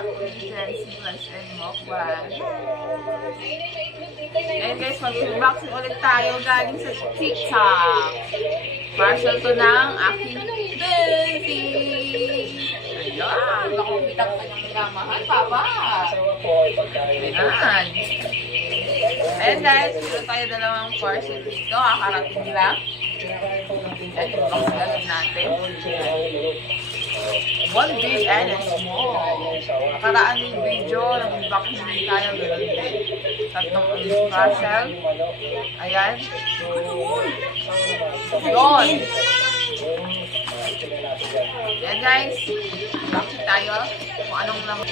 back to Jency Plus and Mokbang. And guys, mag-unboxing ulit tayo galing sa TikTok. Parcel to ng aking Jency. Ayan, nakumpita ko ng gamahan, Papa. Ayan. Ayan guys, meron tayo dalawang parcel dito. Kakarating lang. Ayan, unbox natin. One big and a small. Nakaraan yung video, nag-unboxing din tayo, gano'n din. Tatlong parcel. Ayan. Yun. Ayan guys. Unboxing tayo. Kung anong naman.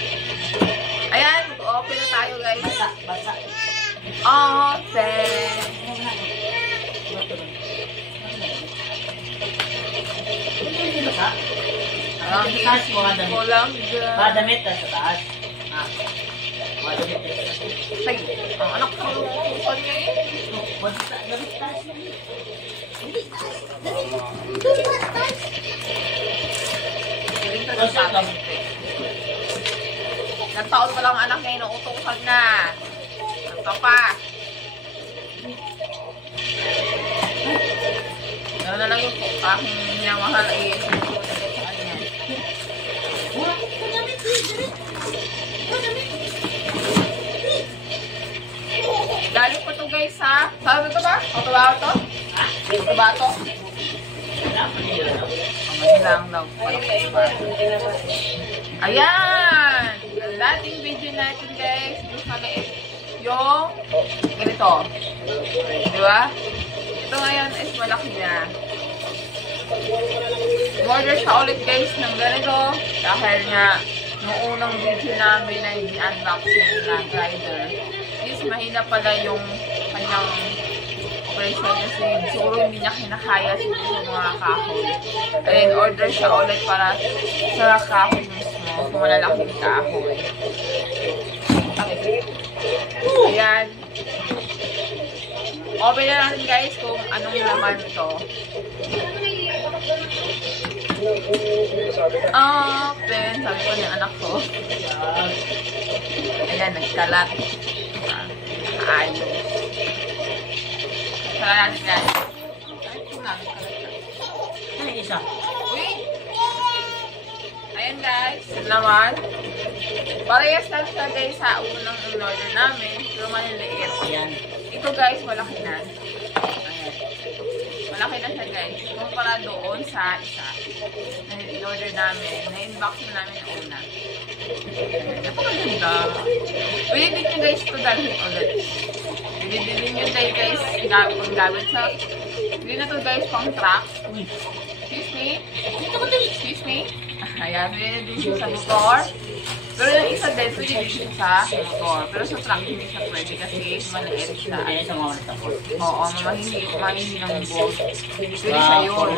Ayan, open na tayo guys. Basa. Open. Madamit sa taas. Madamit sa taas. Ay, ang anak ko saan niya eh? Madamit taas. Galing ka ng tatay. Nagtaon pa lang ang anak niya, inuutusan na. Ito pa. Gano'n na lang yung aking minamahal ay galing po ito guys ha. Sabi ko ba? Ito ba ito? Ito ba ito? Lang daw. Ayan! Ang dating video natin guys. Yung maliit. Yung ganito. Diba? Ito ngayon is malaki na. Order siya ulit guys ng ganito. Dahil nga noong unang video namin na i-unboxing na grinder is mahina pala yung kanyang operation kasi siguro hindi niya kinakaya sa mga kahoy. And order siya ulit para sa kahoy mismo, sa malalaking kahoy. Okay. Ayan. Open na natin guys kung anong laman ito. Open. Sabi ko ng anak ko. Ayan, nagkalat. Ayos. Sala natin guys. Ay, ito na. Ay, isa. Uy! Ayan guys. Naman. Parehas lang siya guys sa unang in-order namin. Pero maliliit. Ayan. Ito guys, malaki na. Ayan. Malaki na siya guys. Kumpara doon sa isa. Na in-order namin. Na-inbox na namin na una. Napakaganda. Pwede din nyo guys ito dalhin ulit. Pwede din nyo tayo guys kung gamit sa... Hindi na ito guys pang truck. Excuse me? Excuse me? Ayan, pwede din siya sa motor. Pero yung isa din, pwede din siya sa motor. Pero sa truck hindi siya pwede kasi maliit siya. Oo, mahihi ng boat. Pwede siya yun.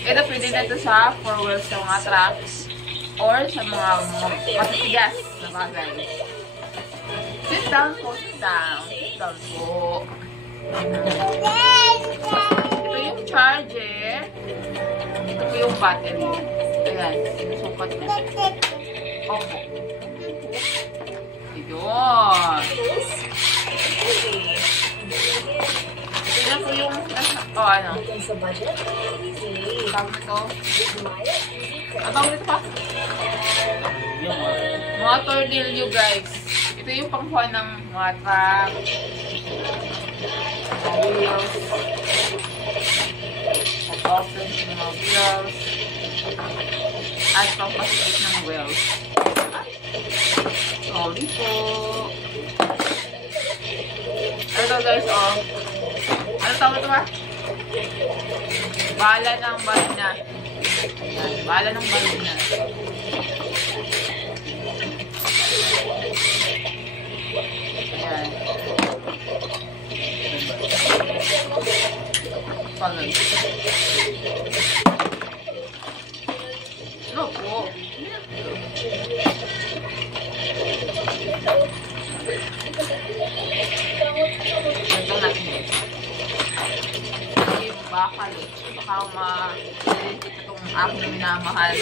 Ito pwede na ito sa 4 wheels sa mga trucks or sa mga matitigas na bagay. Sit down po, sit down. Sit down po. Ito yung charger. Ito po yung battery. Ayan, sinusukat na. Opo. Yun. Ito po yung ano? Tawag ito. Ang tawag ito pa? Mga tornilyo guys. Ito yung pangkuha ng mga truck. Wheels. Open ng mga wheels. At pampasikit ng wheels. Sorry po. Ito guys, oh. Ano tawag ito ba? Bala ng balina. Ayan, bala ng balina. Ayan. Pagay. No po. Ito natin eh. Yung bakal eh. Baka ma-identity itong aking minamahal.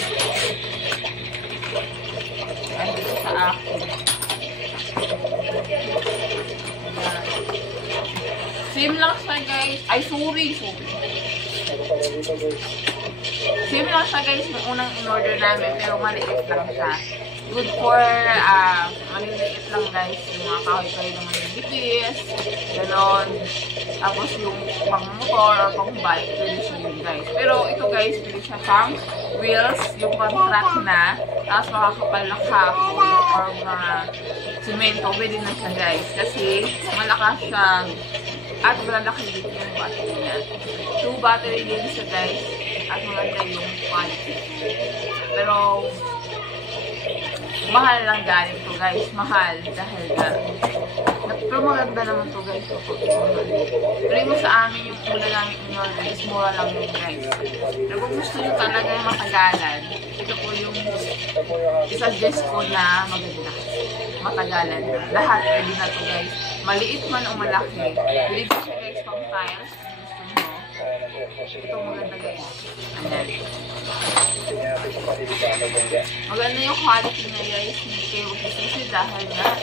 Andito sa akin. Same lang siya guys. Ay, sorry. Same lang siya guys yung unang in-order namin. Pero maliit lang siya. Good for, maliliit lang guys. Yung mga kahoy-kahoy ng mga nipis. Ganon. Tapos yung pang motor or pang bike. Pwede siya yun guys. Pero ito guys, pwede siya pang wheels. Yung pang track na. Tapos makakapal ng kahoy or mga semento. Pwede na siya guys. Kasi malakas siyang at malalaki din yung battery niya. 2 battery din siya guys. At maganda yung quality. Pero mahal lang galing to guys. Mahal dahil pero maganda naman to guys. Pero mo sa amin yung mula lang in-order is mura lang yun guys. Pero kung gusto nyo talaga yung matagalan, ito po yung suggest ko na maganda. Matagalan na. Lahat pwede na to guys. Maliit man o malaki. Pwede ko siya guys pang tiles. Ito maganda guys. Ayan. Maganda yung quality na guys. Hindi kayo magsisisi dahil nga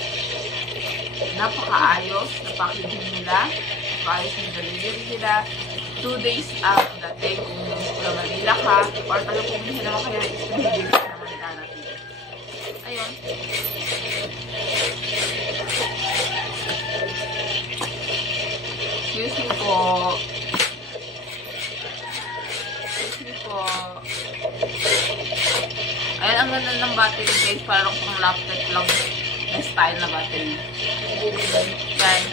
napakaayos. Napakagin nila. Napakaayos yung delivery nila. 2 days out dati kung Manila ka or taga-pumunta naman kayo is 3 days naman darating. Ayun. Excuse me po. Ayan, ang ganda ng battery guys. Parang pang laptop lang na style na battery. Yan.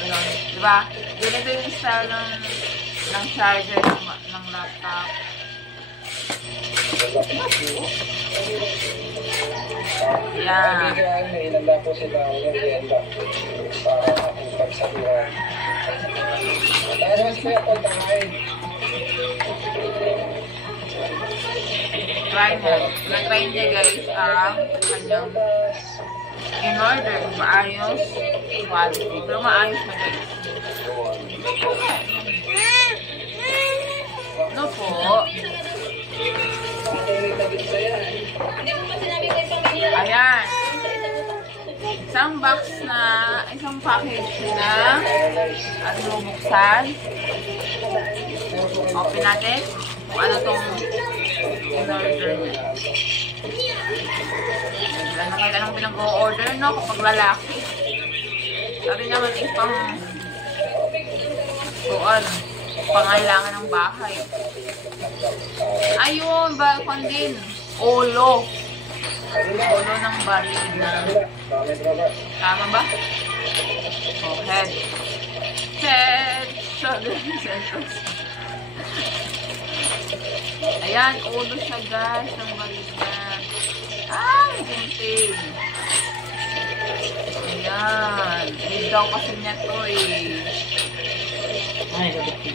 Ganun. Diba? Ganito yung style ng charger ng laptop. Yan. Inanda po sila ng merienda para pagsaluhan. Kaya naman si Kuya Paul tangay. Try niya. Nag-try niya guys ang kanyang in-order. Maayos. Quality. Pero maayos na guys. No po. Ayan. Isang box na, isang package na ano buksan. Open natin kung ano tong in-order niya. Wala na kahit anong pinag-o-order, no? Kapag lalaki. Sabi naman is pang pangailangan ng bahay. Ayun, balkon din. Ulo. Ulo ng baril na. Tama ba? Oh, head. Head. Shoulder. Ayan, ulo siya guys ng baril na. Ay, gunting. Ayan. Need daw kasi niya to eh. Ay, gabi.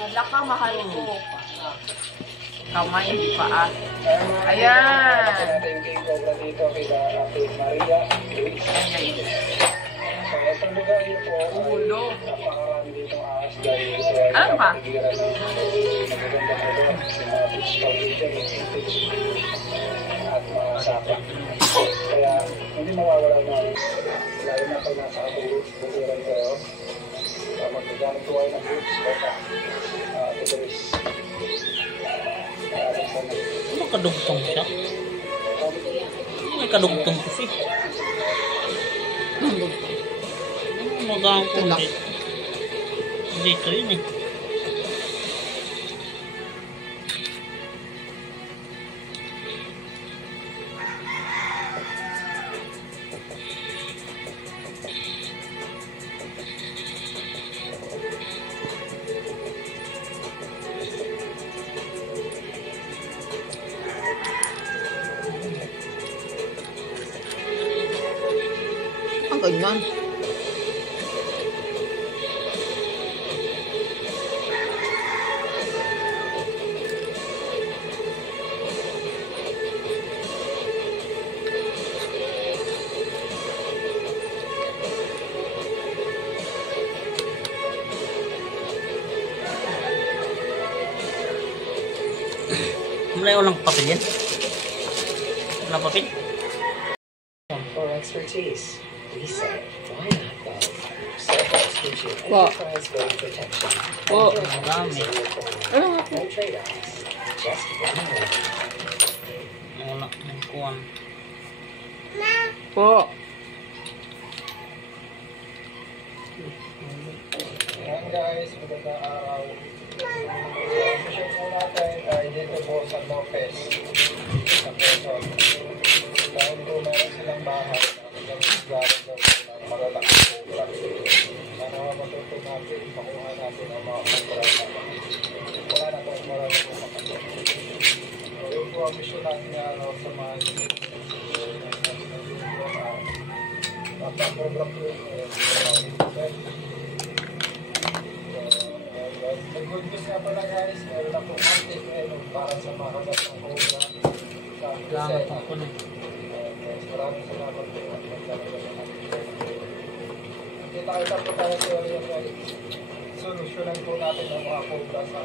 Wala ka, mahal ko. Kamay, paa. Ayan. Yung cake cobra dito kila Ate Maria Luis. Ayan. So, sa lugar niyo po, Ulo. napakarami ditong ahas dahil sa Ano pa? nagigiran ng magagandang ulo, yung mga beach pavilion, yung beach at mga sapa. Kaya hindi mawawala na, lalo na pag nasa kabukiran kayo, maggagamit ko kayo ng groups, baka ito is Ano kadugtong siya? May kadugtong kasi. Ano magang ko dito? Dito yun eh. Ang ganyan. Mulai walang papel yan. Napapit. For expertise, we say, why not both? Surface gives you What? enterprise-grade protection. What? And your boundaries are your corner. Ano nga po? No trade-offs. Just one word. Wala. Nagkuhan. Po. Ayan guys, magandang araw. Mission po natin ay dito po sa Lopez. Sa Quezon. Dahil po meron silang bahay na nagagawa daw ng malalaking cobra. Sana matuto natin, makuha natin ang mga cobra na wala na po marami po makatulog. So yun po ang mission natin na sa mga napakobra po yun. May good news nga pala guys, meron na pong active para sa mga kagat ng cobra sa Gamit Lucena. ako na. Maraming salamat po. Kita-kita po tayo sa area guys. Solusyonan po natin ang mga cobra sa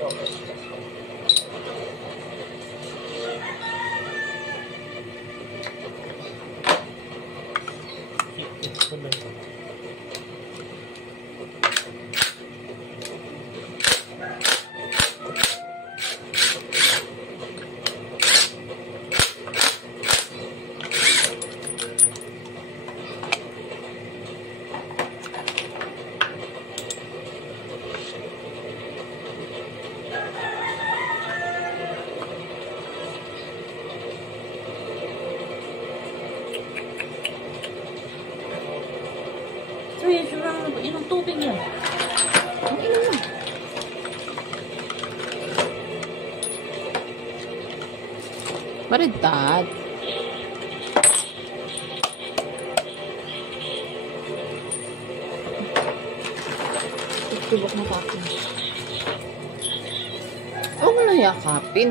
Lopez. Ito ba? So, yun yung tubig yan. Ang ina mo. Maridad. Tubok na sa akin. Huwag mo na yakapin.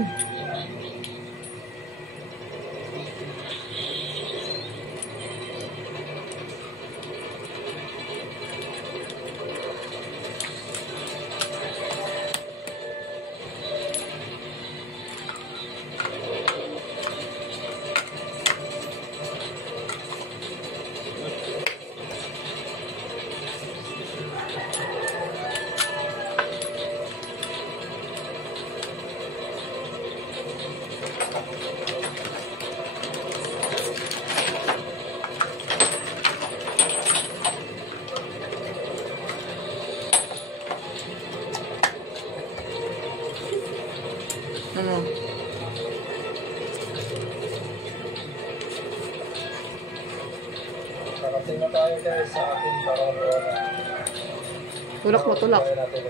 Ano? Nakating na tayo guys sa ating parang Tulak mo, tulak. natin